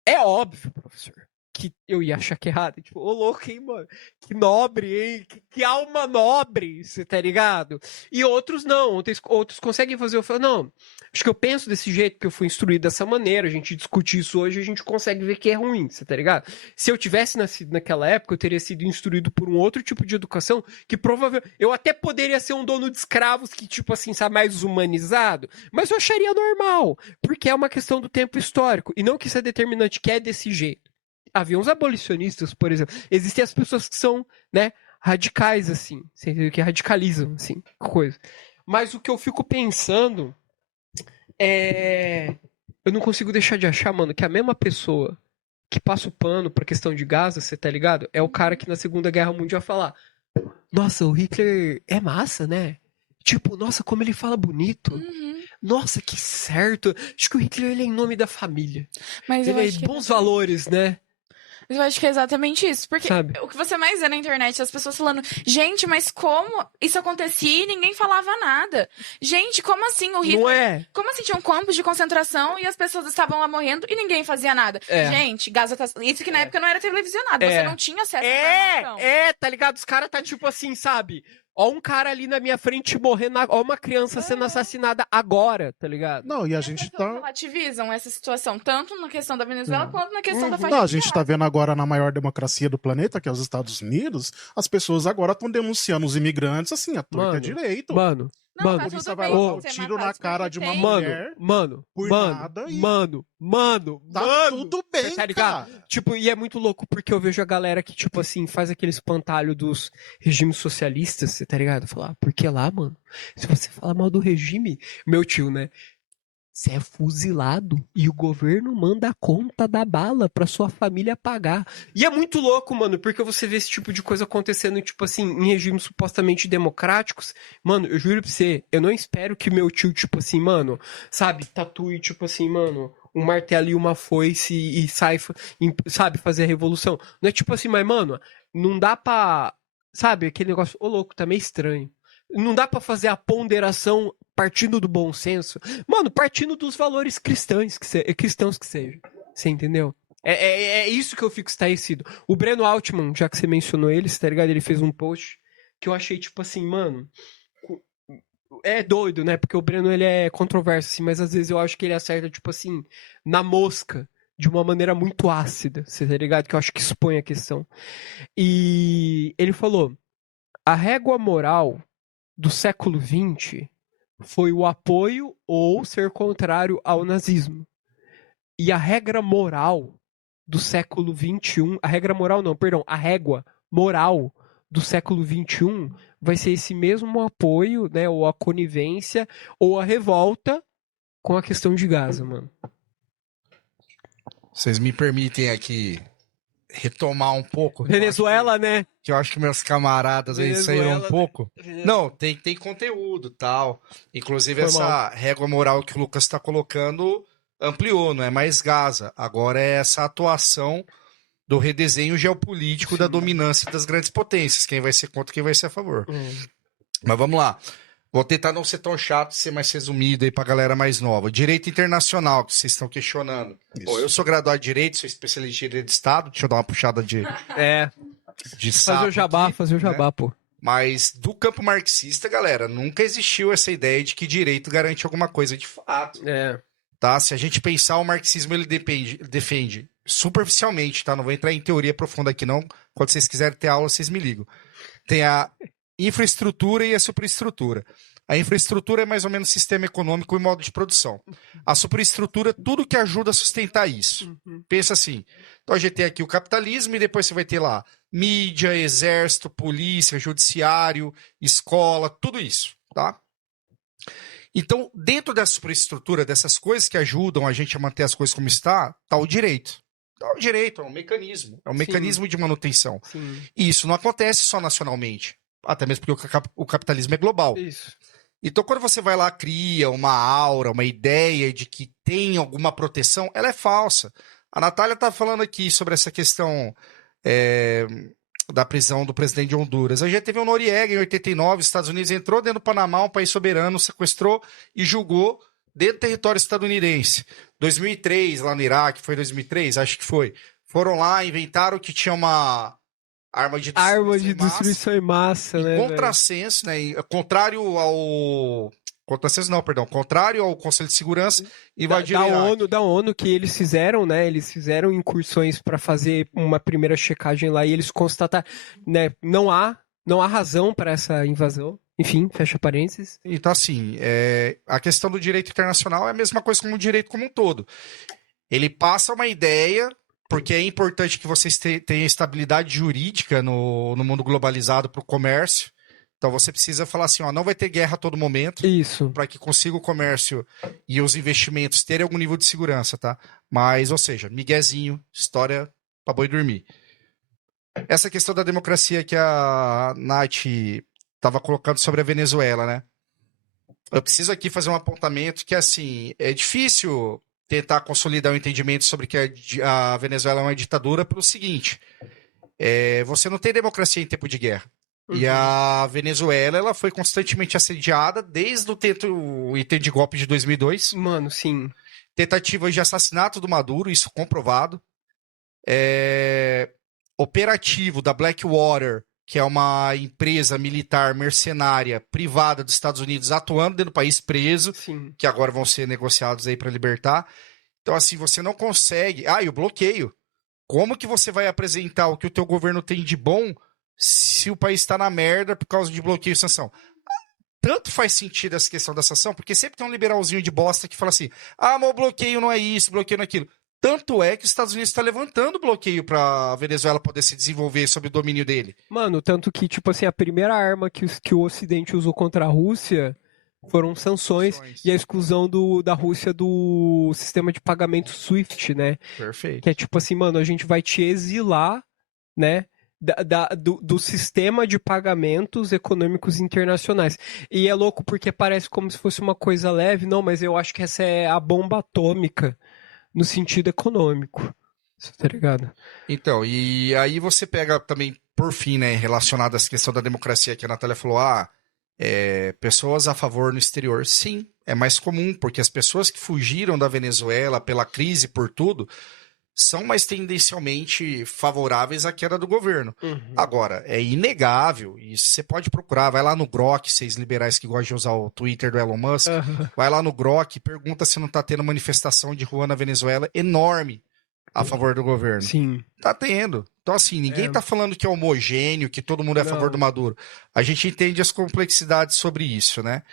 é óbvio, professor, que eu ia achar que é errado. Tipo, ô louco, hein, mano? Que nobre, hein? Que alma nobre, você tá ligado? E outros não. Outros conseguem fazer. Eu falo, não, acho que eu penso desse jeito, que eu fui instruído dessa maneira. A gente discute isso hoje, a gente consegue ver que é ruim, você tá ligado? Se eu tivesse nascido naquela época, eu teria sido instruído por um outro tipo de educação que provavelmente. Eu até poderia ser um dono de escravos que, tipo assim, sabe, mais humanizado, mas eu acharia normal, porque é uma questão do tempo histórico. E não que isso é determinante, que é desse jeito. Havia uns abolicionistas, por exemplo. Existem as pessoas que são, né, radicais, assim. Que radicalizam, assim, coisa. Mas o que eu fico pensando eu não consigo deixar de achar, mano, que a mesma pessoa que passa o pano pra questão de Gaza, você tá ligado? É o cara que na Segunda Guerra Mundial falar: nossa, o Hitler é massa, né? Tipo, nossa, como ele fala bonito. Uhum. Nossa, que certo. Acho que o Hitler, ele é em nome da família. Mas ele é bons valores, né? Eu acho que é exatamente isso. Porque Sabe? o que você mais vê na internet, as pessoas falando, gente, mas como isso acontecia e ninguém falava nada? Gente, como assim o Hitler... Não é? Como assim tinha um campos de concentração e as pessoas estavam lá morrendo e ninguém fazia nada? Gente, Gaza tá... Isso que na época não era televisionado, você não tinha acesso à informação. Tá ligado? Os caras tá tipo assim, sabe? Ó um cara ali na minha frente morrendo, ó uma criança sendo assassinada agora, tá ligado? Não, e a gente tá... relativizam essa situação, tanto na questão da Venezuela quanto na questão da faixa Não, a gente tá vendo agora na maior democracia do planeta, que é os Estados Unidos, as pessoas agora estão denunciando os imigrantes, assim, a torta direito. Mano, não, mano, tá a polícia tudo vai bem lá dar um ser tiro na matado, cara porque de uma tem- mulher por nada e tá tudo bem, tá ligado? cara. Tipo, e é muito louco porque eu vejo a galera que, tipo assim, faz aquele espantalho dos regimes socialistas, você tá ligado? Falar, porque lá, mano, se você falar mal do regime, meu tio, né? Você é fuzilado e o governo manda a conta da bala pra sua família pagar. E é muito louco, mano, porque você vê esse tipo de coisa acontecendo, tipo assim, em regimes supostamente democráticos. Mano, eu juro pra você, eu não espero que meu tio, tipo assim, mano, sabe, tatue, tipo assim, mano, um martelo e uma foice e sai, sabe, fazer a revolução. Não é tipo assim, mas, mano, não dá pra, sabe, aquele negócio, ô louco, tá meio estranho. Não dá pra fazer a ponderação partindo do bom senso. Mano, partindo dos valores cristãos que seja. Você entendeu? É isso que eu fico estarrecido. O Breno Altman, já que você mencionou ele, tá ligado? Ele fez um post que eu achei, tipo assim, mano... É doido, né? Porque o Breno, ele é controverso, assim, mas às vezes eu acho que ele acerta, tipo assim, na mosca, de uma maneira muito ácida, você tá ligado? Que eu acho que expõe a questão. E ele falou: a régua moral do século XX foi o apoio ou ser contrário ao nazismo. E a regra moral do século XXI, a régua moral do século XXI vai ser esse mesmo apoio, né, ou a conivência, ou a revolta com a questão de Gaza, mano. Vocês me permitem aqui retomar um pouco. Venezuela, né? Que eu acho que meus camaradas aí saíram um pouco. Não, tem conteúdo tal. Inclusive essa régua moral que o Lucas está colocando ampliou, não é mais Gaza. Agora é essa atuação do redesenho geopolítico da dominância das grandes potências. Quem vai ser contra, quem vai ser a favor. Mas vamos lá. Vou tentar não ser tão chato, ser mais resumido aí pra galera mais nova. Direito internacional, que vocês estão questionando. Pô, eu sou graduado em Direito, sou especialista em Direito de Estado. Deixa eu dar uma puxada de fazer o jabá, aqui, fazer o jabá, né? Pô. Mas do campo marxista, galera, nunca existiu essa ideia de que direito garante alguma coisa de fato. Tá? Se a gente pensar, o marxismo ele defende superficialmente, tá? Não vou entrar em teoria profunda aqui não. Quando vocês quiserem ter aula, vocês me ligam. Tem a infraestrutura e a superestrutura. A infraestrutura é mais ou menos sistema econômico e modo de produção. A superestrutura, tudo que ajuda a sustentar isso. Pensa assim, então a gente tem aqui o capitalismo e depois você vai ter lá mídia, exército, polícia, judiciário, escola, tudo isso. tá? Então, dentro dessa superestrutura, dessas coisas que ajudam a gente a manter as coisas como está o direito. Tá o direito, é um mecanismo. É um mecanismo de manutenção. Sim. E isso não acontece só nacionalmente. Até mesmo porque o capitalismo é global. Isso. Então, quando você vai lá, cria uma aura, uma ideia de que tem alguma proteção, ela é falsa. A Natália está falando aqui sobre essa questão da prisão do presidente de Honduras. A gente teve o Noriega em 89, os Estados Unidos entrou dentro do Panamá, um país soberano, sequestrou e julgou dentro do território estadunidense. 2003, lá no Iraque, foi 2003? Acho que foi. Foram lá, inventaram que tinha uma arma de destruição em massa, né? Contrassenso, né? Contrário ao Conselho de Segurança, invadiram da ONU que eles fizeram, né? Eles fizeram incursões para fazer uma primeira checagem lá e eles constataram, né? Não há razão para essa invasão. Enfim, fecha parênteses. Então, assim, a questão do direito internacional é a mesma coisa como o direito como um todo. Ele passa uma ideia, porque é importante que vocês tenham estabilidade jurídica no mundo globalizado para o comércio. Então você precisa falar assim, ó, não vai ter guerra a todo momento. Isso. Para que consiga o comércio e os investimentos terem algum nível de segurança, tá? Mas, ou seja, miguezinho, história para boi dormir. Essa questão da democracia que a Nath estava colocando sobre a Venezuela, né? Eu preciso aqui fazer um apontamento que, assim, é difícil tentar consolidar um entendimento sobre que a Venezuela é uma ditadura pelo seguinte, você não tem democracia em tempo de guerra. E a Venezuela, ela foi constantemente assediada desde o intento de golpe de 2002. Mano, sim. Tentativas de assassinato do Maduro, isso comprovado. Operativo da Blackwater, que é uma empresa militar mercenária privada dos Estados Unidos atuando dentro do país preso, sim. Que agora vão ser negociados aí para libertar. Então, assim, você não consegue... e o bloqueio. Como que você vai apresentar o que o teu governo tem de bom se o país está na merda por causa de bloqueio e sanção? Tanto faz sentido essa questão da sanção, porque sempre tem um liberalzinho de bosta que fala assim, mas o bloqueio não é isso, bloqueio não é aquilo. Tanto é que os Estados Unidos está levantando o bloqueio para a Venezuela poder se desenvolver sob o domínio dele. Mano, tanto que, tipo assim, a primeira arma que o Ocidente usou contra a Rússia foram sanções. E a exclusão da Rússia do sistema de pagamento SWIFT, né? Perfeito. Que é tipo assim, mano, a gente vai te exilar, né? Do sistema de pagamentos econômicos internacionais. E é louco porque parece como se fosse uma coisa leve, não, mas eu acho que essa é a bomba atômica no sentido econômico. Tá ligado? Então, e aí você pega também, por fim, né, relacionado a essa questão da democracia, que a Natália falou, pessoas a favor no exterior. Sim, é mais comum, porque as pessoas que fugiram da Venezuela pela crise, por tudo, são mais tendencialmente favoráveis à queda do governo. Agora, é inegável, e você pode procurar, vai lá no Grok, vocês liberais que gostam de usar o Twitter do Elon Musk, vai lá no Grok e pergunta se não está tendo manifestação de rua na Venezuela enorme a favor do governo. Sim. Tá tendo. Então, assim, ninguém tá falando que é homogêneo, que todo mundo é a favor do Maduro. A gente entende as complexidades sobre isso, né?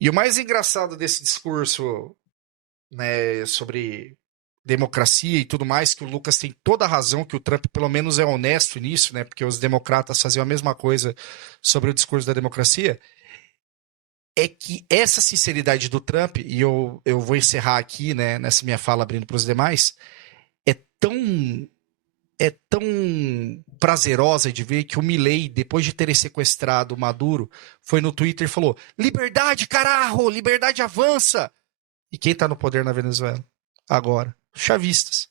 E o mais engraçado desse discurso, né, sobre democracia e tudo mais, que o Lucas tem toda a razão, que o Trump pelo menos é honesto nisso, né? Porque os democratas faziam a mesma coisa sobre o discurso da democracia, é que essa sinceridade do Trump, e eu vou encerrar aqui, né, nessa minha fala abrindo para os demais, é tão prazerosa de ver que o Milei, depois de ter sequestrado o Maduro, foi no Twitter e falou: liberdade, carajo! Liberdade avança! E quem tá no poder na Venezuela? Agora. Chavistas.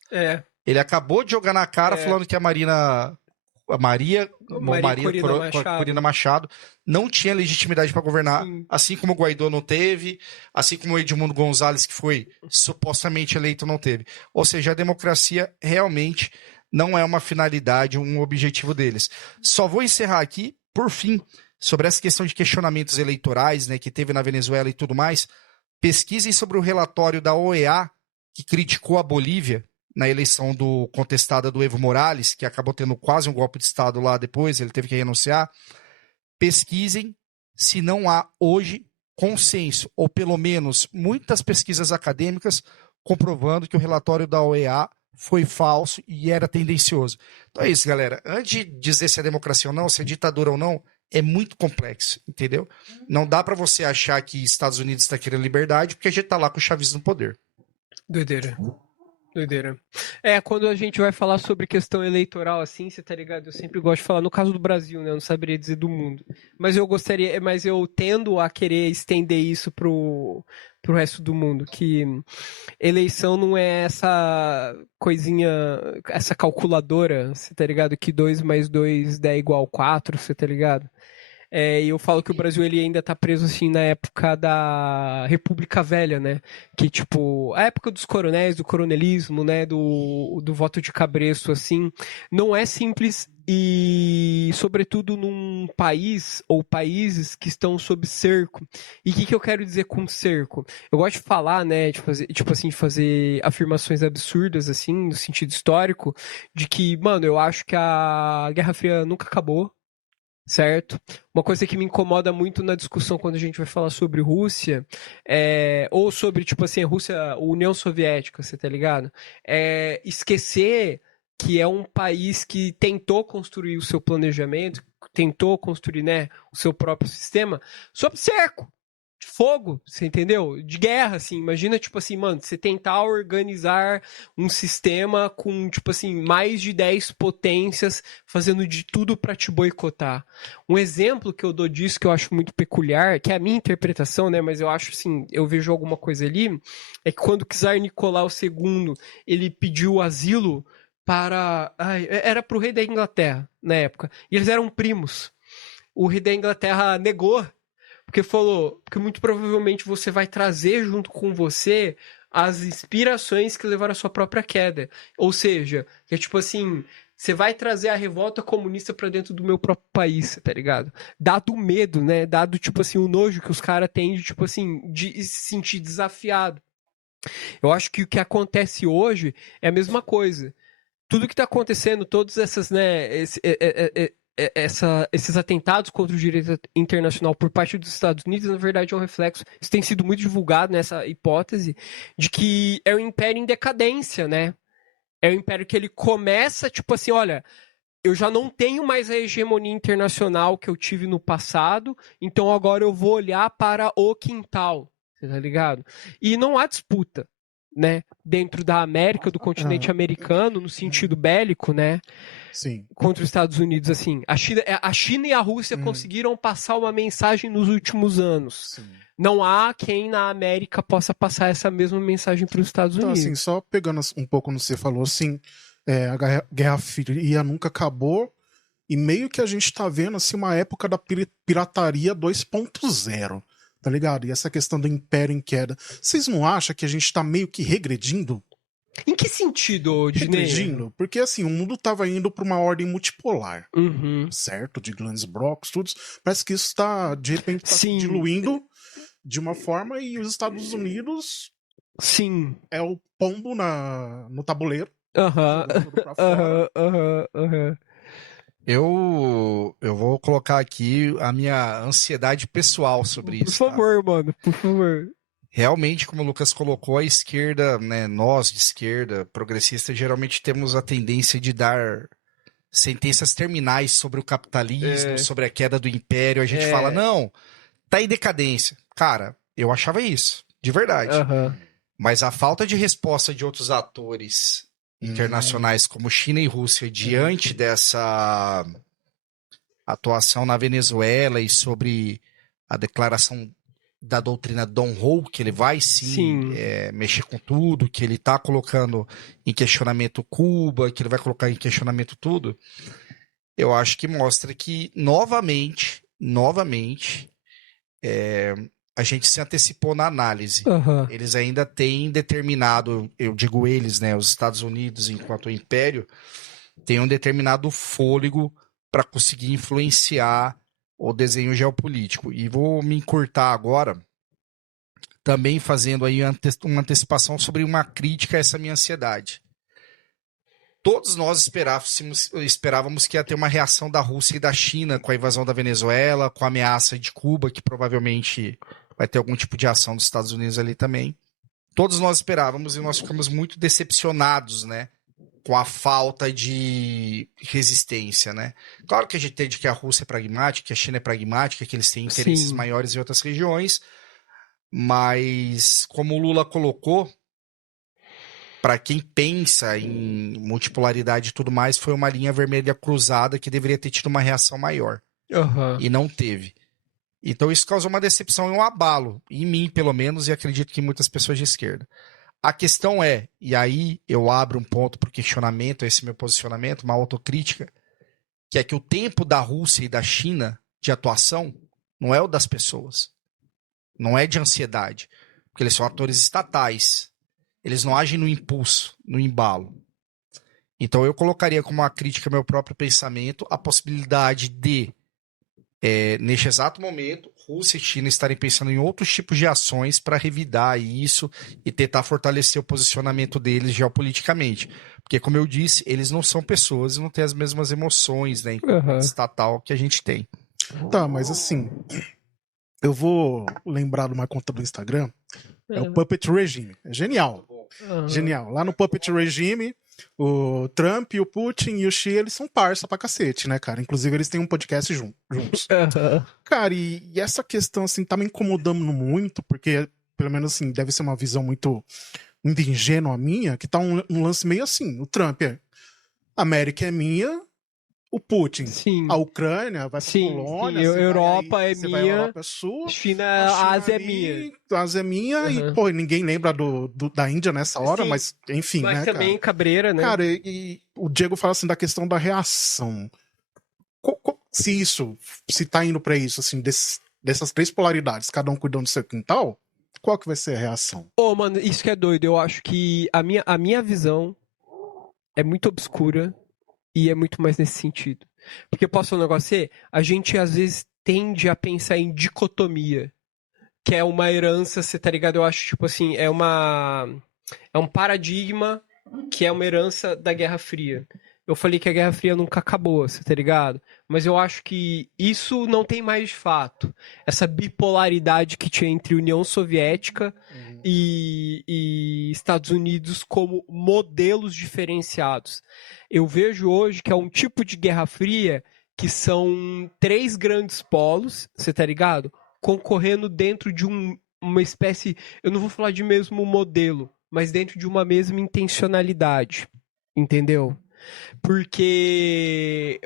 Ele acabou de jogar na cara falando que a Maria Corina Machado não tinha legitimidade para governar, assim como o Guaidó não teve, assim como o Edmundo Gonzalez, que foi supostamente eleito, não teve. Ou seja, a democracia realmente não é uma finalidade, um objetivo deles. Só vou encerrar aqui, por fim, sobre essa questão de questionamentos eleitorais, né, que teve na Venezuela e tudo mais. Pesquisem sobre o relatório da OEA, que criticou a Bolívia na eleição contestada do Evo Morales, que acabou tendo quase um golpe de Estado lá depois, ele teve que renunciar. Pesquisem se não há hoje consenso, ou pelo menos muitas pesquisas acadêmicas comprovando que o relatório da OEA foi falso e era tendencioso. Então é isso, galera. Antes de dizer se é democracia ou não, se é ditadura ou não, é muito complexo, entendeu? Não dá pra você achar que Estados Unidos está querendo liberdade porque a gente tá lá com o chavismo no poder. Doideira. Quando a gente vai falar sobre questão eleitoral, assim, você tá ligado? Eu sempre gosto de falar, no caso do Brasil, né? Eu não saberia dizer do mundo. Mas eu tendo a querer estender isso pro resto do mundo, que eleição não é essa coisinha, essa calculadora, você tá ligado? Que 2 mais 2 dá igual 4, você tá ligado? E eu falo que o Brasil ele ainda tá preso assim na época da República Velha, né? Que tipo, a época dos coronéis, do coronelismo, né? Do voto de cabresto, assim, não é simples e, sobretudo, num país ou países que estão sob cerco. E o que eu quero dizer com cerco? Eu gosto de falar, né? De fazer afirmações absurdas, assim, no sentido histórico, de que, mano, eu acho que a Guerra Fria nunca acabou. Certo? Uma coisa que me incomoda muito na discussão quando a gente vai falar sobre Rússia, ou sobre, tipo assim, a Rússia, a União Soviética, você tá ligado? Esquecer que é um país que tentou construir o seu planejamento, tentou construir, né, o seu próprio sistema sob cerco. De fogo, você entendeu? De guerra, assim. Imagina, tipo assim, mano, você tentar organizar um sistema com, tipo assim, mais de 10 potências fazendo de tudo pra te boicotar. Um exemplo que eu dou disso, que eu acho muito peculiar, que é a minha interpretação, né, mas eu acho, assim, eu vejo alguma coisa ali, é que quando o czar Nicolau II, ele pediu asilo era pro rei da Inglaterra, na época, e eles eram primos. O rei da Inglaterra negou, porque muito provavelmente você vai trazer junto com você as inspirações que levaram à sua própria queda. Ou seja, que é tipo assim, você vai trazer a revolta comunista pra dentro do meu próprio país, tá ligado? Dado o medo, né? Dado, tipo assim, o nojo que os caras têm de, tipo assim, de se sentir desafiado. Eu acho que o que acontece hoje é a mesma coisa. Tudo que tá acontecendo, todas essas, né, esses atentados contra o direito internacional por parte dos Estados Unidos, na verdade, é um reflexo. Isso tem sido muito divulgado nessa hipótese de que é um império em decadência, né? É um império que ele começa, tipo assim, olha, eu já não tenho mais a hegemonia internacional que eu tive no passado, então agora eu vou olhar para o quintal, você tá ligado? E não há disputa, né? Dentro da América, do continente americano, no sentido bélico, né? Sim. Contra os Estados Unidos, assim. A China e a Rússia conseguiram passar uma mensagem nos últimos anos. Sim. Não há quem na América possa passar essa mesma mensagem para os Estados Unidos. Então, assim, só pegando um pouco no que você falou, assim, a Guerra Fria nunca acabou e meio que a gente tá vendo, assim, uma época da pirataria 2.0, tá ligado? E essa questão do império em queda. Vocês não acham que a gente tá meio que regredindo? Em que sentido, Dinei? Regredindo? Porque, assim, o mundo tava indo pra uma ordem multipolar, Uhum. certo? De grandes blocos, tudo. Parece que isso tá, de repente, se diluindo de uma forma e os Estados Unidos... Sim. É o pombo no tabuleiro. Eu vou colocar aqui a minha ansiedade pessoal sobre isso. Por favor, mano, por favor. Realmente, como o Lucas colocou, a esquerda, né, nós de esquerda, progressista, geralmente temos a tendência de dar sentenças terminais sobre o capitalismo, sobre a queda do império. A gente fala, não, tá em decadência. Cara, eu achava isso, de verdade. Mas a falta de resposta de outros atores internacionais como China e Rússia diante dessa atuação na Venezuela e sobre a declaração da doutrina Monroe, que ele vai sim. Mexer com tudo, que ele está colocando em questionamento Cuba, que ele vai colocar em questionamento tudo, eu acho que mostra que novamente, a gente se antecipou na análise. Eles ainda têm determinado, eu digo eles, né, os Estados Unidos enquanto império, têm um determinado fôlego para conseguir influenciar o desenho geopolítico. E vou me encurtar agora, também fazendo aí uma antecipação sobre uma crítica a essa minha ansiedade. Todos nós esperávamos que ia ter uma reação da Rússia e da China com a invasão da Venezuela, com a ameaça de Cuba, que provavelmente vai ter algum tipo de ação dos Estados Unidos ali também. Todos nós esperávamos e nós ficamos muito decepcionados, né, com a falta de resistência, né? Claro que a gente entende que a Rússia é pragmática, que a China é pragmática, que eles têm interesses maiores em outras regiões, mas como o Lula colocou, para quem pensa em multipolaridade e tudo mais, foi uma linha vermelha cruzada que deveria ter tido uma reação maior. E não teve. Então isso causou uma decepção e um abalo, em mim pelo menos, e acredito que em muitas pessoas de esquerda. A questão é, e aí eu abro um ponto para o questionamento, esse meu posicionamento, uma autocrítica, que é que o tempo da Rússia e da China de atuação não é o das pessoas. Não é de ansiedade. Porque eles são atores estatais. Eles não agem no impulso, no embalo. Então eu colocaria como uma crítica ao meu próprio pensamento a possibilidade de, neste exato momento, Rússia e China estarem pensando em outros tipos de ações para revidar isso e tentar fortalecer o posicionamento deles geopoliticamente. Porque, como eu disse, eles não são pessoas e não têm as mesmas emoções, né, estatal que a gente tem. Tá, mas assim, eu vou lembrar de uma conta do Instagram, é o Puppet Regime. É genial. Genial. Lá no Puppet Regime, o Trump, o Putin e o Xi, eles são parça pra cacete, né, cara? Inclusive, eles têm um podcast juntos. Cara, e essa questão, assim, tá me incomodando muito, porque, pelo menos, assim, deve ser uma visão muito ingênua minha, que tá um lance meio assim. O Trump a América é minha, o Putin, a Ucrânia vai pra Polônia, a Europa é minha, a Europa é sua, China, a Ásia ali, é minha. A Ásia é minha, e, pô, ninguém lembra da Índia nessa hora, mas, enfim, mas né, também cara? cabreira, né? Cara, e o Diego fala, assim, da questão da reação. Se tá indo pra isso, assim, dessas três polaridades, cada um cuidando do seu quintal, qual que vai ser a reação? Mano, isso que é doido. Eu acho que a minha visão é muito obscura e é muito mais nesse sentido. Porque posso falar um negócio? A gente, às vezes, tende a pensar em dicotomia, que é uma herança, você tá ligado? Eu acho, tipo assim, é um paradigma que é uma herança da Guerra Fria. Eu falei que a Guerra Fria nunca acabou, você tá ligado? Mas eu acho que isso não tem mais de fato. Essa bipolaridade que tinha entre União Soviética e Estados Unidos como modelos diferenciados. Eu vejo hoje que é um tipo de Guerra Fria que são três grandes polos, você tá ligado? Concorrendo dentro de uma espécie, eu não vou falar de mesmo modelo, mas dentro de uma mesma intencionalidade, entendeu? Porque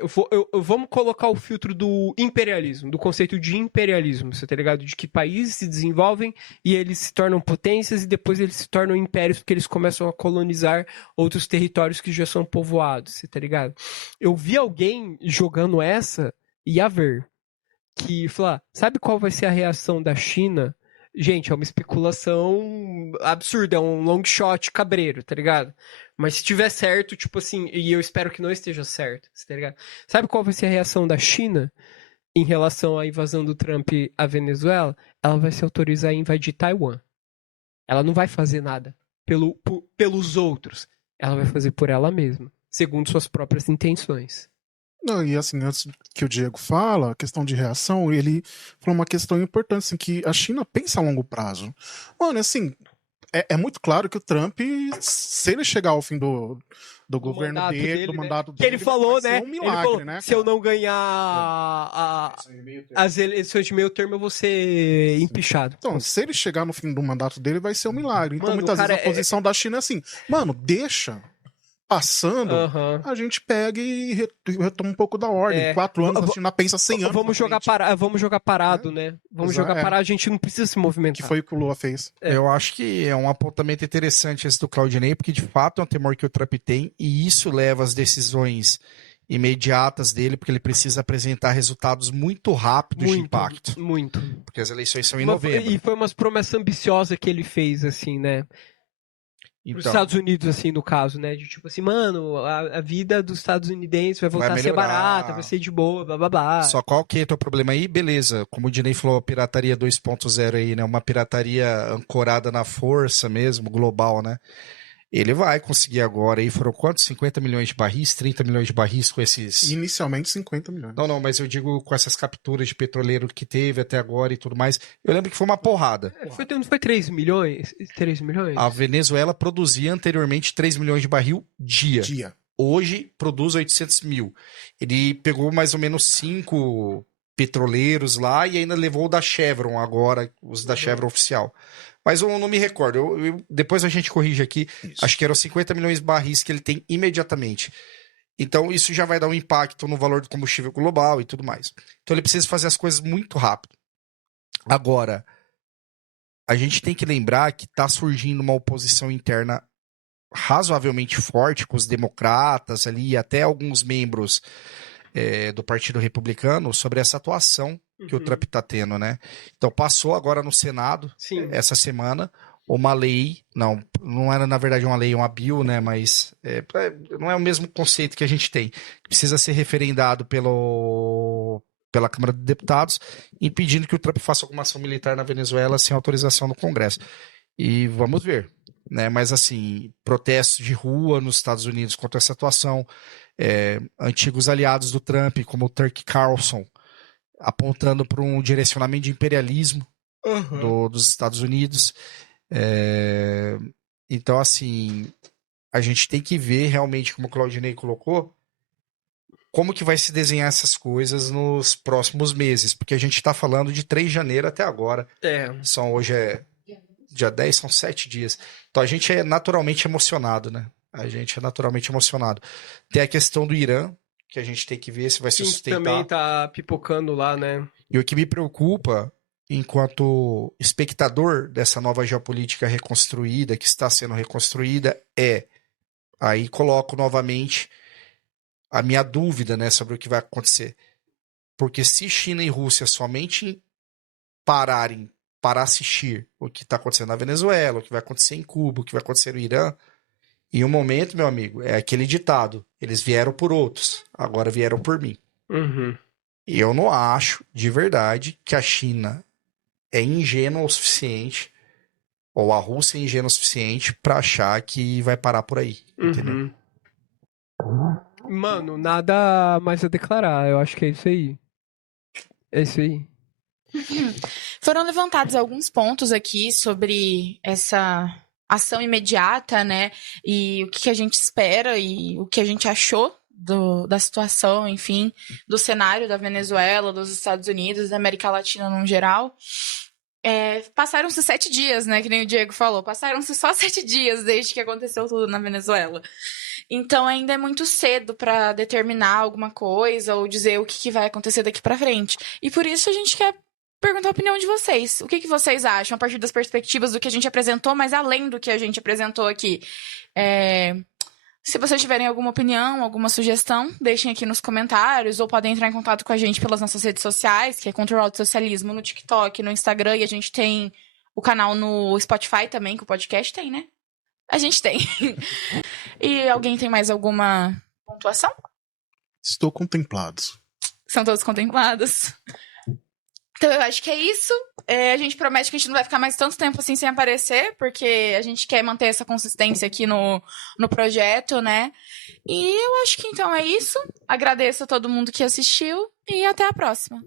vamos colocar o filtro do imperialismo, do conceito de imperialismo, você tá ligado? De que países se desenvolvem e eles se tornam potências e depois eles se tornam impérios porque eles começam a colonizar outros territórios que já são povoados, você tá ligado? Eu vi alguém jogando essa e a ver que falar, sabe qual vai ser a reação da China? Gente, é uma especulação absurda, é um long shot cabreiro, tá ligado? Mas se tiver certo, tipo assim, e eu espero que não esteja certo, tá ligado? Sabe qual vai ser a reação da China em relação à invasão do Trump à Venezuela? Ela vai se autorizar a invadir Taiwan. Ela não vai fazer nada pelos outros. Ela vai fazer por ela mesma, segundo suas próprias intenções. Não, e assim, antes que o Diego fala, a questão de reação, ele falou uma questão importante, assim, que a China pensa a longo prazo. Mano, assim, é muito claro que o Trump, se ele chegar ao fim do governo dele, do mandato dele, que ele falou, né? Um milagre, ele falou, né, se eu não ganhar as eleições de meio termo, eu vou ser empichado. Então, se ele chegar no fim do mandato dele, vai ser um milagre. Então, muitas vezes a posição da China é assim, mano, deixa passando, a gente pega e retoma um pouco da ordem. 4 anos, a China pensa 100 anos. Vamos jogar parado, né? Vamos jogar parado, a gente não precisa se movimentar. Que foi o que o Lula fez. Eu acho que é um apontamento interessante esse do Claudinei, porque de fato é um temor que o Trump tem, e isso leva às decisões imediatas dele, porque ele precisa apresentar resultados muito rápidos de impacto. Muito. Porque as eleições são em novembro. E foi umas promessas ambiciosas que ele fez, assim, né? Então, os Estados Unidos, assim, no caso, né? De tipo assim, mano, a vida dos estadunidenses vai voltar a ser barata, vai ser de boa, blá blá blá. Só qual que é o teu problema aí? Beleza, como o Dinei falou, a pirataria 2.0 aí, né? Uma pirataria ancorada na força mesmo, global, né? Ele vai conseguir agora, aí foram quantos? 50 milhões de barris, 30 milhões de barris com esses... Inicialmente 50 milhões. Não, mas eu digo com essas capturas de petroleiro que teve até agora e tudo mais. Eu lembro que foi uma porrada. Foi 3 milhões? 3 milhões? A Venezuela produzia anteriormente 3 milhões de barril dia. Hoje produz 800 mil. Ele pegou mais ou menos 5 petroleiros lá e ainda levou o da Chevron agora, os da Chevron oficial. Mas eu não me recordo. Depois a gente corrige aqui. Isso. Acho que eram 50 milhões de barris que ele tem imediatamente. Então isso já vai dar um impacto no valor do combustível global e tudo mais. Então ele precisa fazer as coisas muito rápido. Agora, a gente tem que lembrar que está surgindo uma oposição interna razoavelmente forte com os democratas ali e até alguns membros do Partido Republicano sobre essa atuação que o Trump está tendo, né? Então passou agora no Senado, essa semana, uma lei, não era na verdade uma lei, uma bill, né? Mas não é o mesmo conceito que a gente tem. Precisa ser referendado pela Câmara de Deputados, impedindo que o Trump faça alguma ação militar na Venezuela sem autorização do Congresso. E vamos ver, né? Mas assim, protestos de rua nos Estados Unidos contra essa atuação, antigos aliados do Trump, como o Tucker Carlson, apontando para um direcionamento de imperialismo dos Estados Unidos. Então, assim, a gente tem que ver realmente, como o Claudinei colocou, como que vai se desenhar essas coisas nos próximos meses, porque a gente está falando de 3 de janeiro até agora. Hoje é dia 10, são 7 dias. Então a gente é naturalmente emocionado, né? Tem a questão do Irã, que a gente tem que ver se vai se sustentar. Também tá pipocando lá, né? E o que me preocupa, enquanto espectador dessa nova geopolítica reconstruída, que está sendo reconstruída, aí coloco novamente a minha dúvida, né, sobre o que vai acontecer. Porque se China e Rússia somente pararem para assistir o que está acontecendo na Venezuela, o que vai acontecer em Cuba, o que vai acontecer no Irã, em um momento, meu amigo, é aquele ditado: eles vieram por outros, agora vieram por mim. E eu não acho, de verdade, que a China é ingênua o suficiente, ou a Rússia é ingênua o suficiente para achar que vai parar por aí, entendeu? Mano, nada mais a declarar, eu acho que é isso aí. Foram levantados alguns pontos aqui sobre essa ação imediata, né? E o que a gente espera e o que a gente achou da situação, enfim, do cenário da Venezuela, dos Estados Unidos, da América Latina no geral. Passaram-se 7 dias, né? Que nem o Diego falou. Passaram-se só 7 dias desde que aconteceu tudo na Venezuela. Então ainda é muito cedo para determinar alguma coisa ou dizer o que vai acontecer daqui para frente. E por isso a gente quer perguntar a opinião de vocês. O que vocês acham a partir das perspectivas do que a gente apresentou, mas além do que a gente apresentou aqui? Se vocês tiverem alguma opinião, alguma sugestão, deixem aqui nos comentários ou podem entrar em contato com a gente pelas nossas redes sociais, que é Control Alt Socialismo, no TikTok, no Instagram, e a gente tem o canal no Spotify também, que o podcast tem, né? A gente tem. E alguém tem mais alguma pontuação? Estou contemplado. São todos contemplados. Então eu acho que é isso. A gente promete que a gente não vai ficar mais tanto tempo assim sem aparecer, porque a gente quer manter essa consistência aqui no projeto, né? E eu acho que então é isso. Agradeço a todo mundo que assistiu e até a próxima.